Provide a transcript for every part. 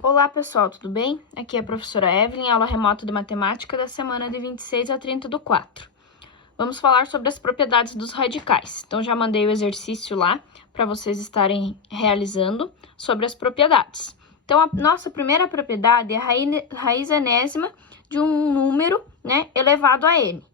Olá, pessoal, tudo bem? Aqui é a professora Evelyn, aula remota de matemática da semana de 26 a 30/4. Vamos falar sobre as propriedades dos radicais. Então, já mandei o exercício lá para vocês estarem realizando sobre as propriedades. Então, a nossa primeira propriedade é a raiz enésima de um número, elevado a n.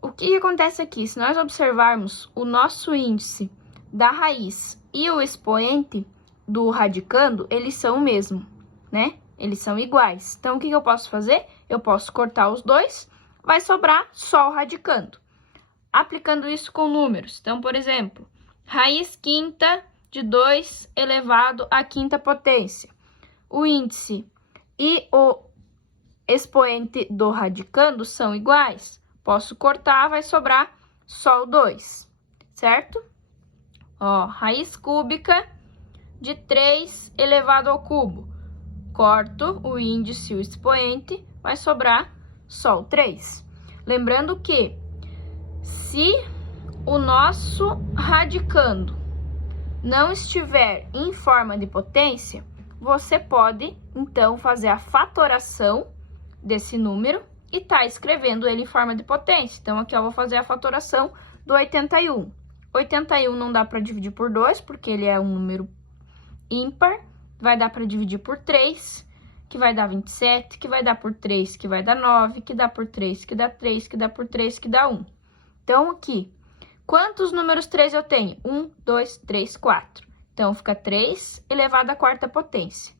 O que acontece aqui? Se nós observarmos o nosso índice da raiz e o expoente do radicando, eles são o mesmo, né? Eles são iguais. Então, o que eu posso fazer? Eu posso cortar os dois, vai sobrar só o radicando. Aplicando isso com números. Então, por exemplo, raiz quinta de 2 elevado à quinta potência. O índice e o expoente do radicando são iguais. Posso cortar, vai sobrar só o 2, certo? Ó, raiz cúbica de 3 elevado ao cubo. Corto o índice e o expoente, vai sobrar só o 3. Lembrando que, se o nosso radicando não estiver em forma de potência, você pode, então, fazer a fatoração desse número e tá escrevendo ele em forma de potência. Então, aqui eu vou fazer a fatoração do 81. 81 não dá para dividir por 2, porque ele é um número ímpar. Vai dar para dividir por 3, que vai dar 27, que vai dar por 3, que vai dar 9, que dá por 3, que dá 3, que dá por 3, que dá 1. Então, aqui, quantos números 3 eu tenho? 1, 2, 3, 4. Então, fica 3 elevado à quarta potência.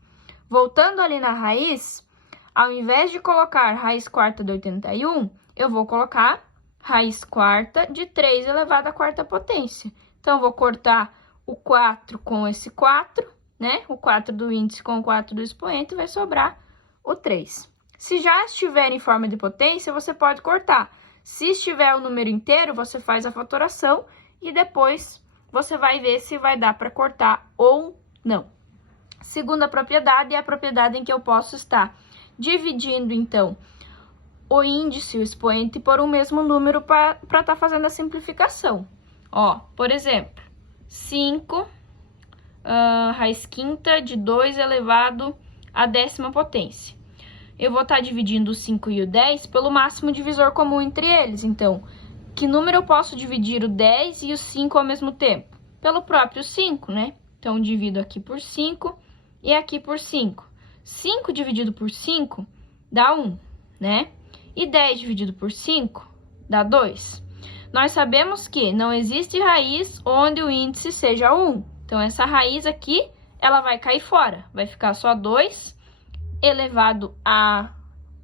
Voltando ali na raiz, ao invés de colocar raiz quarta de 81, eu vou colocar raiz quarta de 3 elevado à quarta potência. Então, eu vou cortar o 4 com esse 4, né? O 4 do índice com o 4 do expoente, vai sobrar o 3. Se já estiver em forma de potência, você pode cortar. Se estiver o número inteiro, você faz a fatoração e depois você vai ver se vai dar para cortar ou não. Segunda propriedade é a propriedade em que eu posso estar dividindo, então, o índice e o expoente por um mesmo número para estar fazendo a simplificação. Ó, por exemplo, 5 raiz quinta de 2 elevado à décima potência. Eu vou estar dividindo o 5 e o 10 pelo máximo divisor comum entre eles. Então, que número eu posso dividir o 10 e o 5 ao mesmo tempo? Pelo próprio 5, né? Então, divido aqui por 5 e aqui por 5. 5 dividido por 5 dá 1, né? E 10 dividido por 5 dá 2. Nós sabemos que não existe raiz onde o índice seja 1. Então, essa raiz aqui, ela vai cair fora. Vai ficar só 2 elevado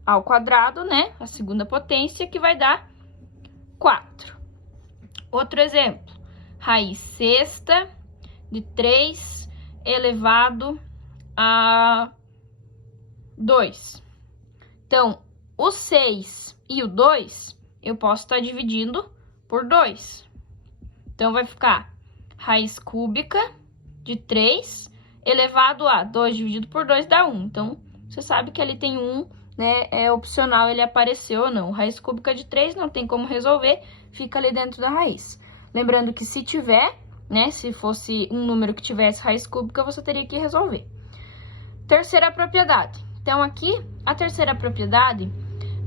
ao quadrado, né? A segunda potência, que vai dar 4. Outro exemplo. Raiz sexta de 3 elevado a 2. Então, o 6 e o 2, eu posso estar dividindo por 2. Então, vai ficar raiz cúbica de 3 elevado a 2 dividido por 2 dá 1. Então, você sabe que ali tem 1, né? É opcional ele aparecer ou não. Raiz cúbica de 3 não tem como resolver, fica ali dentro da raiz. Lembrando que se tiver, né? Se fosse um número que tivesse raiz cúbica, você teria que resolver. Terceira propriedade. Então, aqui, a terceira propriedade,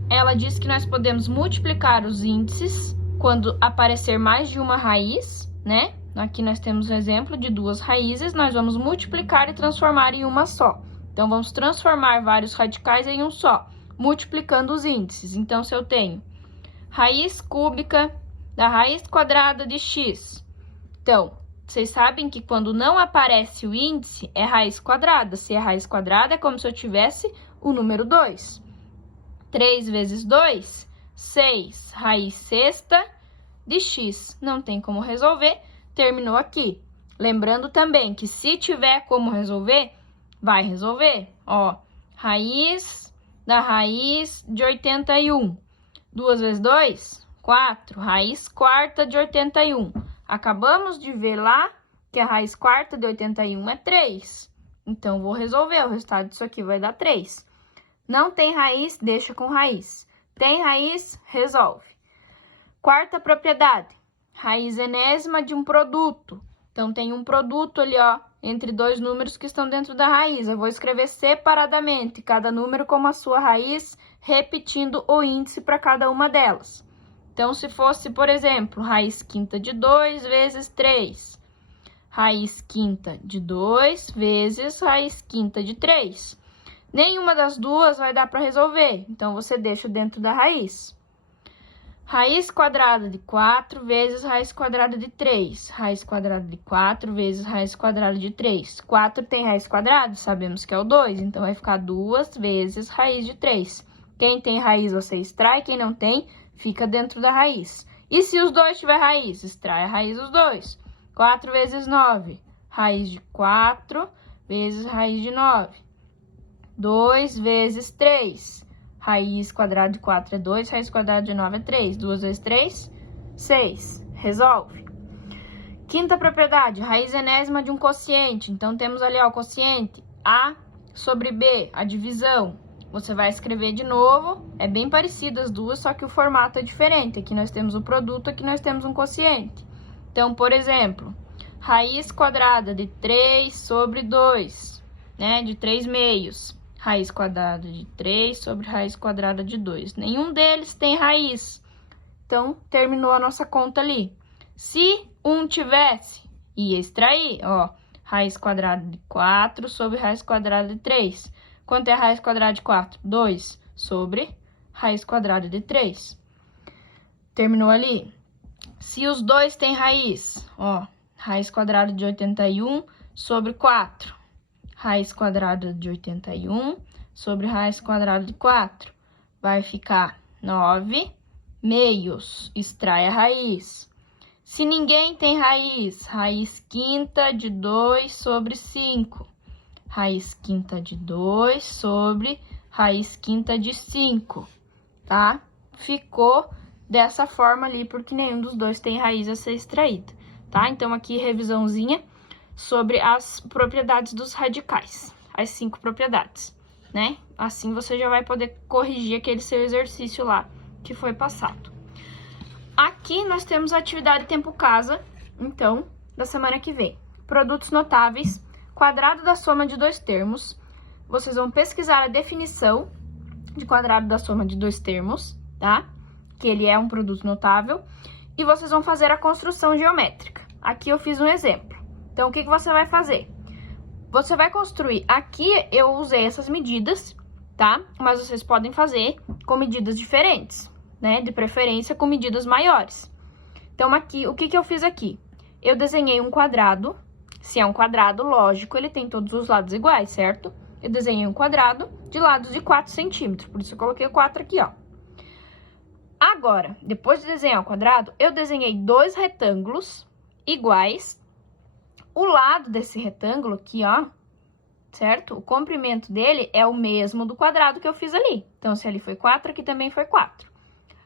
ela diz que nós podemos multiplicar os índices quando aparecer mais de uma raiz, né? Aqui nós temos um exemplo de 2 raízes, nós vamos multiplicar e transformar em uma só. Então, vamos transformar vários radicais em um só, multiplicando os índices. Então, se eu tenho raiz cúbica da raiz quadrada de x. Então, vocês sabem que quando não aparece o índice, é raiz quadrada. Se é raiz quadrada, é como se eu tivesse o número 2. 3 vezes 2, 6. Raiz sexta de x. Não tem como resolver, terminou aqui. Lembrando também que se tiver como resolver, vai resolver. Ó, raiz da raiz de 81. 2 vezes 2, 4. Raiz quarta de 81. Acabamos de ver lá que a raiz quarta de 81 é 3. Então, vou resolver. O resultado disso aqui vai dar 3. Não tem raiz, deixa com raiz. Tem raiz, resolve. Quarta propriedade. Raiz enésima de um produto. Então, tem um produto ali, ó, entre dois números que estão dentro da raiz. Eu vou escrever separadamente cada número como a sua raiz, repetindo o índice para cada uma delas. Então, se fosse, por exemplo, raiz quinta de 2 vezes 3. Raiz quinta de 2 vezes raiz quinta de 3. Nenhuma das duas vai dar para resolver, então você deixa dentro da raiz. Raiz quadrada de 4 vezes raiz quadrada de 3. Raiz quadrada de 4 vezes raiz quadrada de 3. 4 tem raiz quadrada? Sabemos que é o 2, então vai ficar 2 vezes raiz de 3. Quem tem raiz você extrai, quem não tem, fica dentro da raiz. E se os dois tiver raiz? Extrai a raiz dos dois. 4 vezes 9. Raiz de 4 vezes raiz de 9. 2 vezes 3. Raiz quadrada de 4 é 2, raiz quadrada de 9 é 3. 2 vezes 3, 6. Resolve. Quinta propriedade, raiz enésima de um quociente. Então, temos ali ó, o quociente A sobre B, a divisão. Você vai escrever de novo, é bem parecido as duas, só que o formato é diferente. Aqui nós temos o produto, aqui nós temos um quociente. Então, por exemplo, raiz quadrada de 3 sobre 2, né, de 3 meios. Raiz quadrada de 3 sobre raiz quadrada de 2. Nenhum deles tem raiz. Então, terminou a nossa conta ali. Se um tivesse, ia extrair, ó, raiz quadrada de 4 sobre raiz quadrada de 3. Quanto é a raiz quadrada de 4? 2 sobre raiz quadrada de 3. Terminou ali. Se os dois têm raiz, ó, raiz quadrada de 81 sobre 4. Raiz quadrada de 81 sobre raiz quadrada de 4. Vai ficar 9 meios. Extrai a raiz. Se ninguém tem raiz, raiz quinta de 2 sobre 5. Raiz quinta de 2 sobre raiz quinta de 5, tá? Ficou dessa forma ali, porque nenhum dos dois tem raiz a ser extraída, tá? Então, aqui, revisãozinha sobre as propriedades dos radicais, as 5 propriedades, né? Assim você já vai poder corrigir aquele seu exercício lá que foi passado. Aqui nós temos a atividade tempo casa, então, da semana que vem. Produtos notáveis, quadrado da soma de dois termos. Vocês vão pesquisar a definição de quadrado da soma de dois termos, tá? Que ele é um produto notável. E vocês vão fazer a construção geométrica. Aqui eu fiz um exemplo. Então, o que você vai fazer? Você vai construir, aqui eu usei essas medidas, tá? Mas vocês podem fazer com medidas diferentes, né? De preferência com medidas maiores. Então, aqui, o que eu fiz aqui? Eu desenhei um quadrado. Se é um quadrado, lógico, ele tem todos os lados iguais, certo? Eu desenhei um quadrado de lados de 4 centímetros, por isso eu coloquei o 4 aqui, ó. Agora, depois de desenhar o quadrado, eu desenhei 2 retângulos iguais. O lado desse retângulo aqui, ó, certo? O comprimento dele é o mesmo do quadrado que eu fiz ali. Então, se ali foi 4, aqui também foi 4.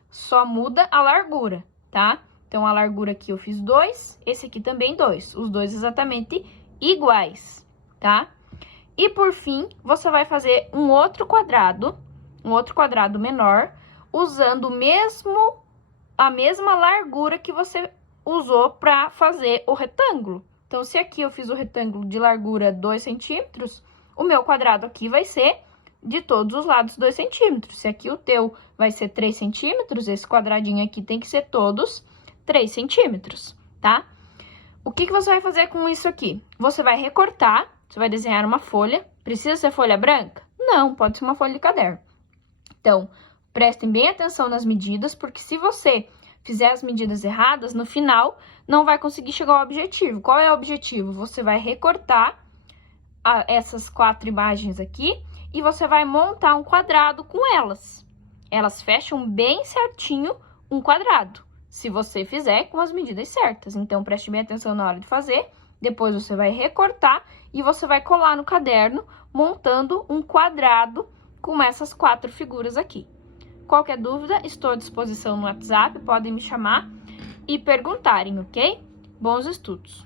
Só muda a largura, tá? Então, a largura aqui eu fiz 2, esse aqui também 2. Os dois exatamente iguais, tá? E, por fim, você vai fazer um outro quadrado menor, usando a mesma largura que você usou para fazer o retângulo. Então, se aqui eu fiz o retângulo de largura 2 centímetros, o meu quadrado aqui vai ser de todos os lados 2 centímetros. Se aqui o teu vai ser 3 centímetros, esse quadradinho aqui tem que ser todos 3 centímetros, tá? O que você vai fazer com isso aqui? Você vai recortar, você vai desenhar uma folha. Precisa ser folha branca? Não, pode ser uma folha de caderno. Então, prestem bem atenção nas medidas, porque se você fizer as medidas erradas, no final não vai conseguir chegar ao objetivo. Qual é o objetivo? Você vai recortar essas 4 imagens aqui e você vai montar um quadrado com elas. Elas fecham bem certinho um quadrado, se você fizer com as medidas certas. Então, preste bem atenção na hora de fazer. Depois você vai recortar e você vai colar no caderno, montando um quadrado com essas 4 figuras aqui. Qualquer dúvida, estou à disposição no WhatsApp, podem me chamar e perguntarem, ok? Bons estudos!